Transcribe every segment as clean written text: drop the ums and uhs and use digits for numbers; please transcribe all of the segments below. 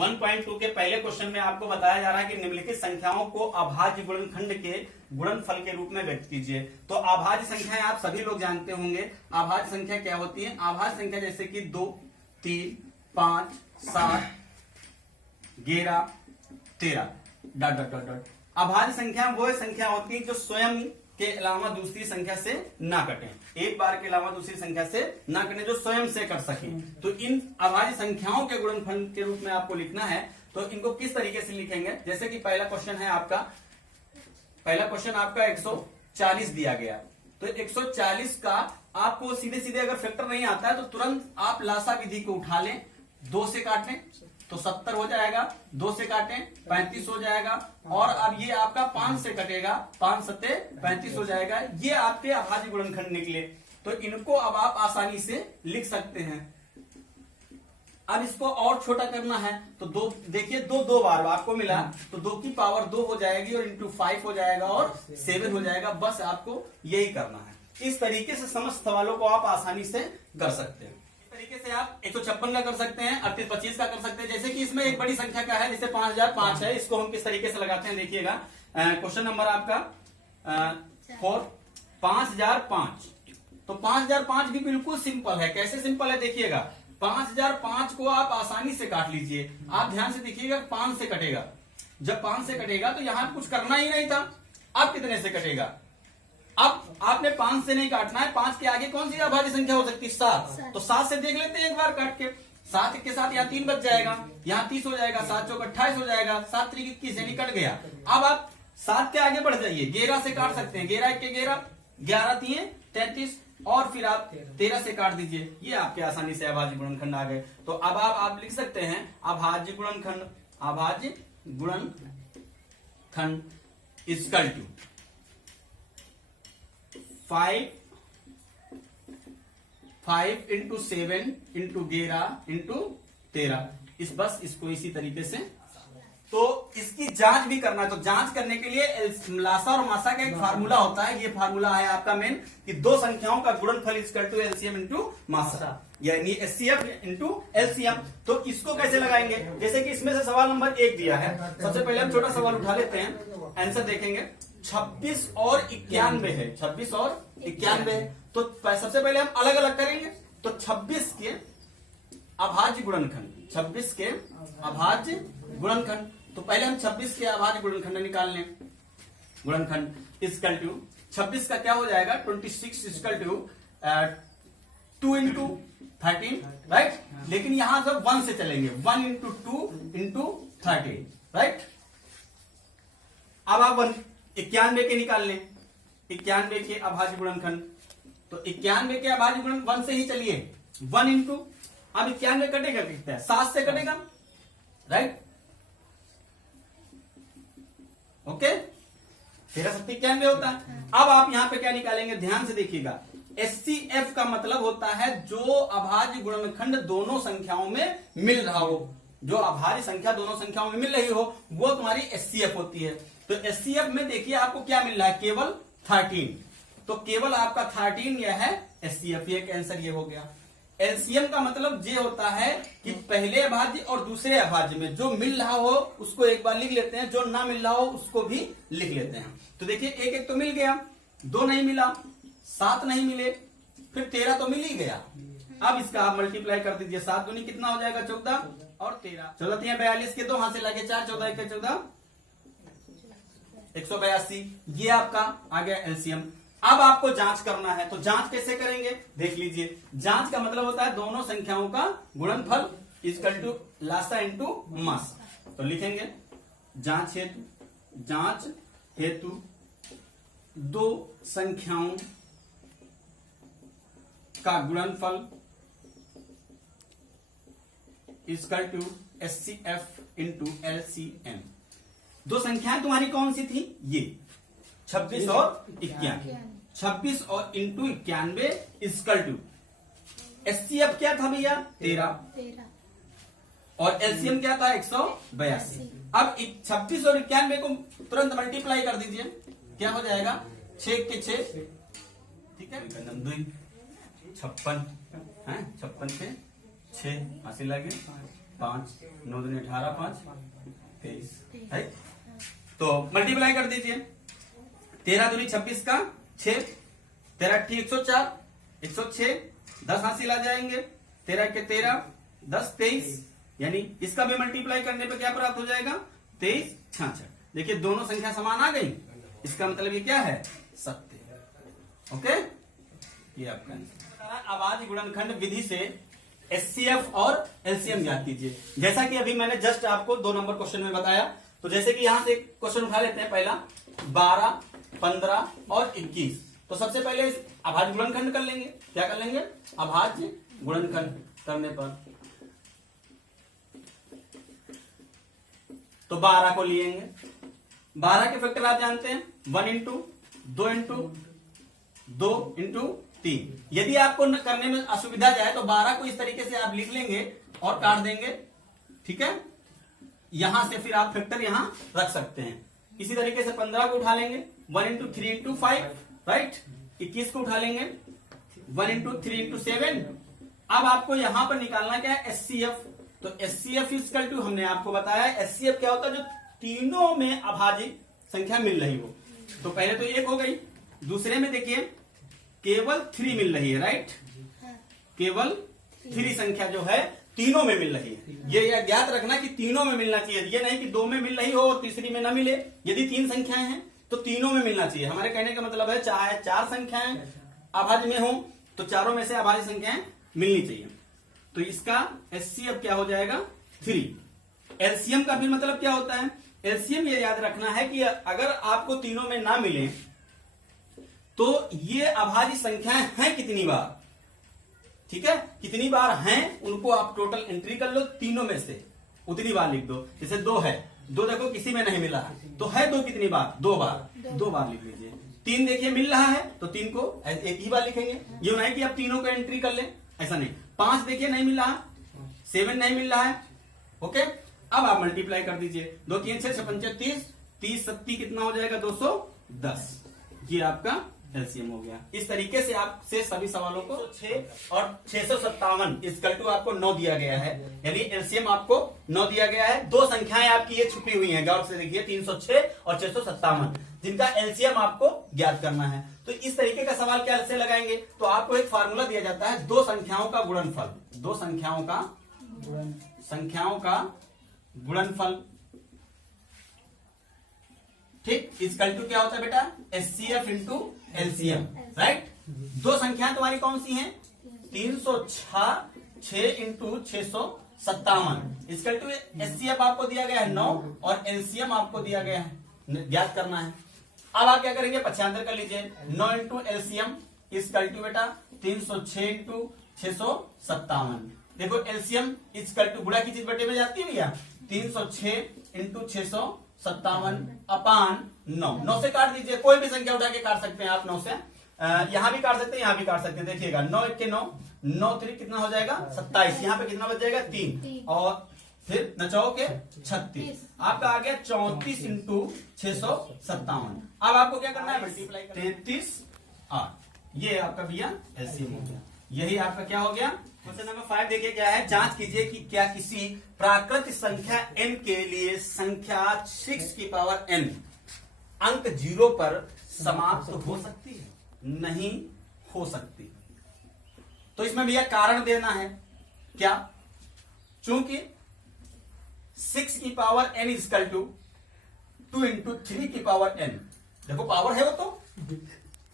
1.2 के पहले क्वेश्चन में आपको बताया जा रहा है कि निम्नलिखित संख्याओं को अभाज्य गुणनखंड के गुणनफल के रूप में व्यक्त कीजिए। तो अभाज्य संख्याएं आप सभी लोग जानते होंगे। अभाज्य संख्या क्या होती है? अभाज्य संख्या जैसे कि 2, 3, 5, 7, 11, 13 डॉट डॉट डॉट डॉट। अभाज्य संख्या वो संख्या होती है जो स्वयं के अलावा दूसरी संख्या से ना कटे, एक बार के अलावा दूसरी संख्या से ना कटे, जो स्वयं से कर सके। तो इन अभाज्य संख्याओं के गुणनफल के रूप में आपको लिखना है। तो इनको किस तरीके से लिखेंगे? जैसे कि पहला क्वेश्चन आपका 140 दिया गया। तो 140 का आपको सीधे सीधे अगर फैक्टर नहीं आता है तो तुरंत आप लासा विधि को उठा लें, 2 से काटें तो 70 हो जाएगा, 2 से काटें 35 हो जाएगा, और अब ये आपका 5 से कटेगा, 5 सत्ते 35 हो जाएगा। ये आपके अभाज्य गुणनखंड निकले। तो इनको अब आप आसानी से लिख सकते हैं। अब इसको और छोटा करना है तो 2 देखिए, 2 बार आपको मिला तो 2 की पावर 2 हो जाएगी और इंटू 5 हो जाएगा और 7 हो जाएगा। बस आपको यही करना है। इस तरीके से समस्त सवालों को आप आसानी से कर सकते हैं। तरीके से आप 156 का कर सकते हैं, 3825 का कर सकते हैं। जैसे कि इसमें एक बड़ी संख्या का है, जैसे 5005 है, इसको हम किस तरीके से लगाते हैं देखिएगा। क्वेश्चन नंबर आपका 4, 5005। तो 5005 भी बिल्कुल सिंपल है। कैसे सिंपल है देखिएगा। 5005 को आप आसानी से काट लीजिए। आप ध्यान से देखिएगा, 5 से कटेगा। जब 5 से कटेगा तो यहां कुछ करना ही नहीं था। अब कितने से कटेगा? अब आपने 5 से नहीं काटना है। 5 के आगे कौन सी अभाज्य संख्या हो सकती है? 7। तो 7 से देख लेते हैं एक बार काट के। 7 के साथ यहाँ 3 बच जाएगा, यहाँ 30 हो जाएगा, 7 चौक 28 हो जाएगा, 7 त्रिक 21 यानी कट गया। अब आप 7 के आगे बढ़ जाइए, 11 से काट सकते हैं। 11 1 के 11, 11 3 33, और फिर आप 13 से काट दीजिए। ये आपके आसानी से अभाज्य गुणनखंड आ गए। तो अब आप लिख सकते हैं अभाज्य गुणनखंड, अभाज्य गुणनखंड equal to 5 into 7 into 11 into 13। बस इसको इसी तरीके से। तो इसकी जांच भी करना है। तो जांच करने के लिए लासा और मासा का एक फार्मूला होता है। ये फार्मूला है आपका मेन कि 2 संख्याओं का गुणनफल इक्वल टू एलसीएम इंटू मासा, यानी एचसीएफ इंटू एलसीएम। तो इसको कैसे लगाएंगे? जैसे कि इसमें से सवाल नंबर 1 दिया है। सबसे पहले हम छोटा सवाल उठा लेते हैं, आंसर देखेंगे। 26 और 91 है, 26 और 91 है। तो सबसे पहले हम अलग अलग करेंगे। तो 26 के अभाज्य गुणनखंड, 26 के अभाज्य गुणनखंड। तो पहले हम 26 के अभाज्य गुणनखंड निकाल लें। गुणनखंड इक्वल टू 26 का क्या हो जाएगा? 26 इक्वल टू 2 इंटू 13, राइट। लेकिन यहां सब 1 से चलेंगे, 1 इंटू 2 इंटू 13, राइट। अब आप 91 के निकाल लें, 91 के अभाज्य गुणनखंड। तो 91 के अभाज्य गुणन 1 से ही चलिए, 1 इंटू, अब 91 कटेगा कितना है? 7 से कटेगा, राइट। ओके, 13 7 91 होता है। अब आप यहां पे क्या निकालेंगे? ध्यान से देखिएगा। एचसीएफ का मतलब होता है जो अभाज्य गुणनखंड दोनों संख्याओं में मिल रहा हो। जो अभाज्य संख्या दोनों संख्याओं में मिल रही हो वो तुम्हारी एचसीएफ होती है। तो एचसीएफ में देखिए आपको क्या मिल रहा है? केवल 13। तो केवल आपका 13 यह है एचसीएफ। ये आंसर ये हो गया। एलसीएम का मतलब ये होता है कि पहले अभाज्य और दूसरे अभाज्य में जो मिल रहा हो उसको एक बार लिख लेते हैं, जो ना मिल रहा हो उसको भी लिख लेते हैं। तो देखिए 1 1 तो मिल गया, 2 नहीं मिला, 7 नहीं मिले, फिर 13 तो मिल ही गया। अब इसका आप मल्टीप्लाई कर दीजिए। 7 दूनी कितना हो जाएगा? 14 और 13, 14 3 42 के 2 हाथ से लगे 4, 14 1 14, 182। ये आपका आ गया एलसीएम। अब आपको जांच करना है। तो जांच कैसे करेंगे देख लीजिए। जांच का मतलब होता है दोनों संख्याओं का गुणनफल इक्वल टू लासा इंटू मासा। तो लिखेंगे जांच हेतु 2 संख्याओं का गुणनफल equal to HCF into LCM. 2 संख्याएं तुम्हारी कौन सी थी? ये 26 और 91। 26 और इंटू 91 इक्वल टू एचसीएफ क्या था भैया? 13 और एलसीएम क्या था? 182। अब 26 और 91 को तुरंत मल्टीप्लाई कर दीजिए। क्या हो जाएगा? 6 के 6, ठीक है, 56 है, 56 के 6 हासिल लगे 5, 9 दूनी 18, 5 23 है। तो मल्टीप्लाई कर दीजिए, 13 दूनी 26 का 6, 13 अट्ठी 104, 106, 10 हासिल आ जाएंगे, 13 के 13, 10 23, यानी इसका भी मल्टीप्लाई करने पे क्या प्राप्त हो जाएगा 23 66। देखिए दोनों संख्या समान आ गई, इसका मतलब ये क्या है सत्य। ओके, ये आपका आवाज गुणनखंड विधि से एचसीएफ और एलसीएम ज्ञात कीजिए। जैसा कि अभी मैंने जस्ट आपको 2 नंबर क्वेश्चन में बताया, तो जैसे कि यहां से एक क्वेश्चन उठा लेते हैं, पहला 12, 15 और 21। तो सबसे पहले इस अभाज्य गुणनखंड कर लेंगे। क्या कर लेंगे, अभाज्य गुणनखंड करने पर तो 12 को लिएंगे। 12 के फैक्टर आप जानते हैं 1 इंटू 2 इंटू 2 इंटू 3। यदि आपको करने में असुविधा जाए तो 12 को इस तरीके से आप लिख लेंगे और काट देंगे, ठीक है। यहां से फिर आप फैक्टर यहां रख सकते हैं। इसी तरीके से 15 को उठा लेंगे 1 इंटू 3 इंटू 5, राइट। 21 को उठा लेंगे 1 इंटू 3 इंटू 7। अब आपको यहां पर निकालना क्या है एचसीएफ। तो एचसीएफ इक्वल टू हमने आपको बताया एचसीएफ क्या होता है, जो तीनों में अभाज्य संख्या मिल रही हो। तो पहले तो 1 हो गई, दूसरे में देखिए केवल 3 मिल रही है, राइट। केवल 3 संख्या जो है तीनों में मिल रही है। ये ज्ञात रखना कि तीनों में मिलना चाहिए, ये नहीं कि 2 में मिल रही हो और तीसरी में ना मिले। यदि 3 संख्याएं हैं तो तीनों में मिलना चाहिए। हमारे कहने का मतलब है चाहे 4 संख्याएं अभाज्य में हो तो चारों में से अभाज्य संख्याएं मिलनी चाहिए। तो इसका एचसीएफ क्या हो जाएगा 3। एलसीएम का भी मतलब क्या होता है, एलसीएम ये याद रखना है कि अगर आपको तीनों में ना मिले तो ये अभाज्य संख्याएं हैं कितनी बार, ठीक है, कितनी बार हैं उनको आप टोटल एंट्री कर लो, तीनों में से उतनी बार लिख दो। जैसे 2 है, 2 देखो किसी में नहीं मिला तो है 2 कितनी बार, 2 बार, 2 बार लिख लीजिए। 3 देखिए मिल रहा है तो 3 को एक ही बार लिखेंगे। ये नहीं कि आप तीनों को एंट्री कर ले, ऐसा नहीं। 5 देखिए नहीं मिल रहा, 7 नहीं मिल रहा है, ओके। अब आप मल्टीप्लाई कर दीजिए, 2 3 6 55 30, 30 70 कितना हो जाएगा 210। ये आपका एलसीएम हो गया। इस तरीके से आपसे सभी सवालों को 6 और 657 इसकल टू आपको 9 दिया गया है, यानी एलसीएम आपको 9 दिया गया है। 2 संख्याएं आपकी ये छुपी हुई हैं, गौर से देखिए 306 और 657, जिनका एलसीएम आपको ज्ञात करना है। तो इस तरीके का सवाल क्या से लगाएंगे, तो आपको एक फार्मूला दिया जाता है 2 संख्याओं का गुणनफल, 2 संख्याओं का गुणनफल, ठीक। इसकल टू क्या होता है बेटा एचसीएफ इंटू एलसीएम, राइट। 2 संख्याएं तुम्हारी कौन सी हैं 306 इंटू 657। इसकल टू एचसीएफ आपको दिया गया है 9 और एलसीएम आपको दिया गया है, ज्ञात करना है। अब आप क्या करेंगे पक्षांतर कर लीजिए, 9 इंटू एलसीएम इसकल टू बेटा 306 इंटू 657। देखो एलसीएम इसकल टू गुणा की चीज बटे में जाती है भैया, 306 इंटू 657 अपान 9। 9 से काट दीजिए, कोई भी संख्या उठा के काट सकते हैं आप 9 से, यहां भी काट सकते हैं, यहां भी काट सकते हैं। देखिएगा 9 1 के 9, 9 3 कितना हो जाएगा 27, यहाँ पे कितना बच जाएगा 3 और फिर 9 के 36, आपका आ गया 34 इंटू 657। अब आपको क्या करना है मल्टीप्लाई 33 8, ये आपका भैया एलसीएम हो गया। यही आपका क्या हो गया। क्वेश्चन नंबर 5 देखिए क्या है, जांच कीजिए कि क्या किसी प्राकृत संख्या n के लिए संख्या 6 की पावर n अंक 0 पर समाप्त हो सकती है, नहीं हो सकती। तो इसमें भैया कारण देना है क्या, चूंकि 6 की power n equal to 2 into 3 की पावर n, देखो पावर है वो, तो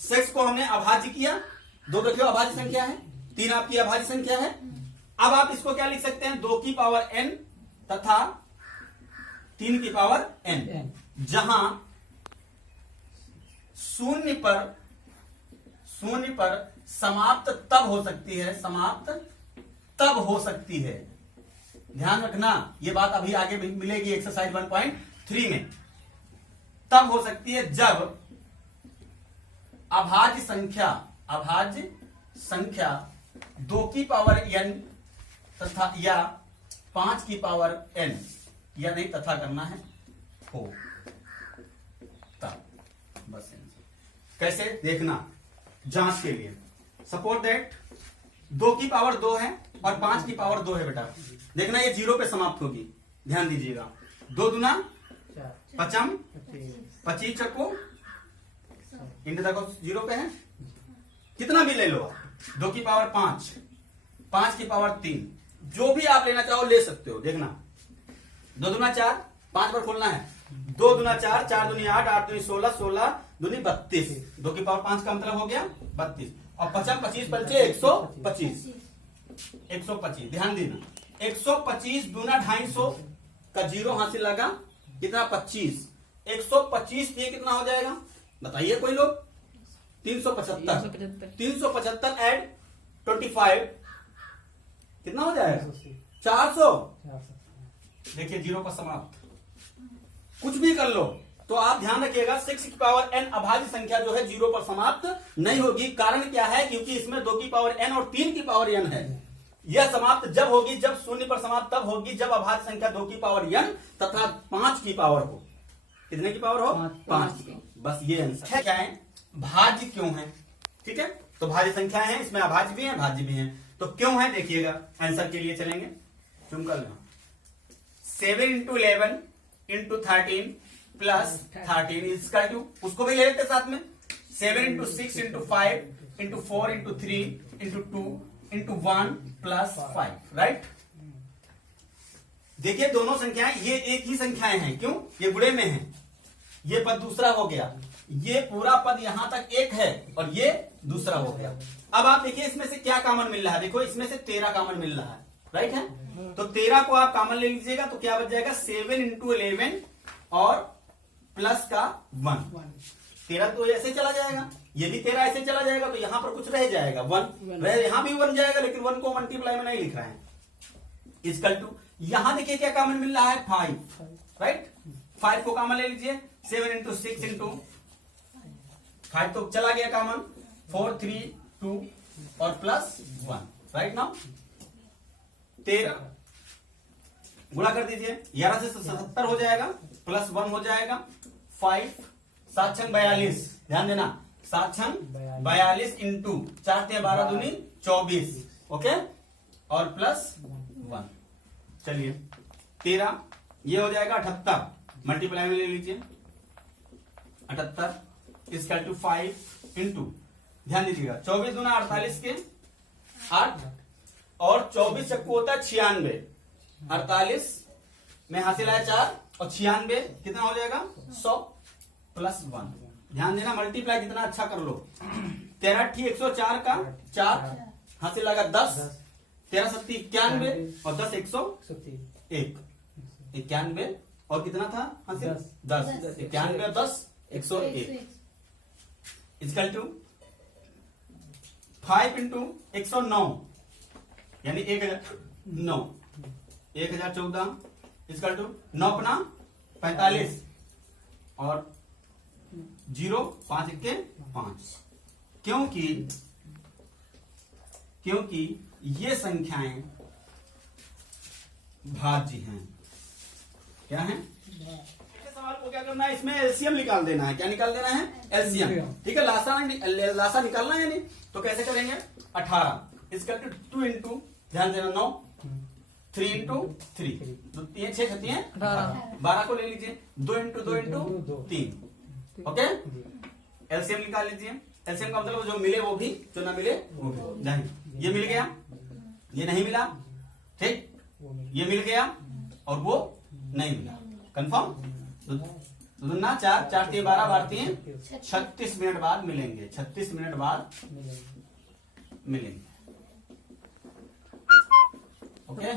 6 को हमने अभाज्य किया, 2 देखियो अभाज्य संख्या है, 3 आपकी अभाज्य संख्या है। अब आप इसको क्या लिख सकते हैं 2 की पावर n तथा 3 की पावर n, जहां शून्य पर समाप्त तब हो सकती है, समाप्त तब हो सकती है। ध्यान रखना ये बात अभी आगे भी मिलेगी एक्सरसाइज 1.3 में। तब हो सकती है जब अभाज्य संख्या 2 की पावर n तथा या 5 की पावर n, या नहीं तथा करना है हो, तब बस। कैसे देखना जांच के लिए, सपोज दैट 2 की पावर 2 है, और 5 की पावर 2 है बेटा। देखना ये 0 पे समाप्त होगी, ध्यान दीजिएगा। 2 दूना 5, 25 चक्को इंटू देखो 0 पे है, कितना भी ले लो, 2 की पावर 5, 5 की पावर 3, जो भी आप लेना चाहो ले सकते हो। देखना 2 दूना 4, 5 पर खोलना है, 2 दूना 4, 4 दूनी 8, 8 दूनी 16, 16 दूनी 32, 2 की पावर 5 का मतलब हो गया 32, और 50 25 पंचे 125, 125। ध्यान देना 125 दूना 250 का 0 हासिल लगा, कितना 25, 125 ये कितना हो जाएगा बताइए कोई लोग? 375, 375 ऐड 25 कितना हो जाएगा 400। देखिए 0 पर समाप्त, कुछ भी कर लो तो आप ध्यान रखिएगा 6 की पावर n अभाज्य संख्या जो है 0 पर समाप्त नहीं होगी। कारण क्या है? क्योंकि इसमें 2 की पावर n और 3 की पावर n है। यह समाप्त जब होगी, जब 0 पर समाप्त तब होगी जब अभाज्य संख्या 2 की पावर n तथा 5 की पावर हो। कितने की पावर हो? 5 की। बस ये आंसर क्या है, भाज्य क्यों है? ठीक है, तो भाज्य संख्या है, इसमें अभाज्य भी है भाज्य भी है, तो क्यों है देखिएगा। आंसर के लिए चलेंगे, तुम कर लो 7 इंटू 11 इंटू 13 प्लस 13 इसका टू, उसको भी ले लेते साथ में। 7 into 6 into 5 into 4 into 3 into 2 into 1 plus 5, right. देखिए दोनों संख्याएं ये एक ही संख्याएं हैं, क्यों? ये गुणे में है, ये पद दूसरा हो गया, ये पूरा पद यहां तक एक है और ये दूसरा हो गया। अब आप देखिए इसमें से क्या कॉमन मिल रहा है, देखो इसमें से 13 कॉमन मिल रहा है, राइट है। तो 13 को आप कॉमन ले लीजिएगा तो क्या बच जाएगा 7 इंटू 11 और प्लस का 1, 13 तो ऐसे चला जाएगा, ये भी 13 ऐसे चला जाएगा, तो यहां पर कुछ रह जाएगा 1, यहां भी 1 जाएगा, लेकिन 1 को मल्टीप्लाई में नहीं लिख रहे हैं। इक्वल टू यहां देखिए क्या कॉमन मिल रहा है 5, राइट। 5 को कॉमन ले लीजिए, 7 इंटू 6 इंटू 5 तो चला गया कॉमन, 4 3 2 और प्लस 1, राइट नाउ 13 गुणा कर दीजिए, 11 से 77 हो जाएगा, प्लस 1 हो जाएगा 5, 7 छंग 42, ध्यान देना 7 छंग 42 इंटू 4 × 12 दूनी 24, ओके, और प्लस 1। चलिए 13 ये हो जाएगा 78, मल्टीप्लाई में ले लीजिए 78 इक्वल टू 5 इंटू, ध्यान दीजिएगा 24 दूना 48 के 8 और 24 चक्कू होता है 96, 48 में हासिल आया 4 और 96 कितना हो जाएगा 100 प्लस 1। ध्यान देना मल्टीप्लाई कितना अच्छा कर लो, 13 × 104 का 4 हासिल लगा 10, 13 × 7 91 और 10 101, 91 और कितना था हासिल 10, 91 और 10 101 इक्वल टू 5 इंटू 109 यानी 1009, 1014 इक्वल टू 9 अपना 45 और 0 5 के 5, क्योंकि ये संख्याएं भाज्य हैं। क्या है? सवाल को क्या करना है, इसमें एलसीएम निकाल देना है। क्या निकाल देना है? एलसीएम। ठीक है, लासा निकालना है नहीं, तो कैसे करेंगे 18 इसका 2 इंटू, ध्यान देना 9, 3 इंटू 3 तो 6 छत्ती है 12 को ले लीजिए, 2 इंटू 2 इंटू 3, ओके। एलसीएम निकाल लीजिए, एलसीएम का मतलब जो मिले वो भी, जो ना मिले वो भी नहीं। ये मिल गया, ये नहीं मिला, ठीक, ये मिल गया और वो नहीं मिला, कंफर्म। तो 4 4 3 12 12 36 मिनट बाद मिलेंगे, 36 मिनट बाद मिलेंगे, ओके।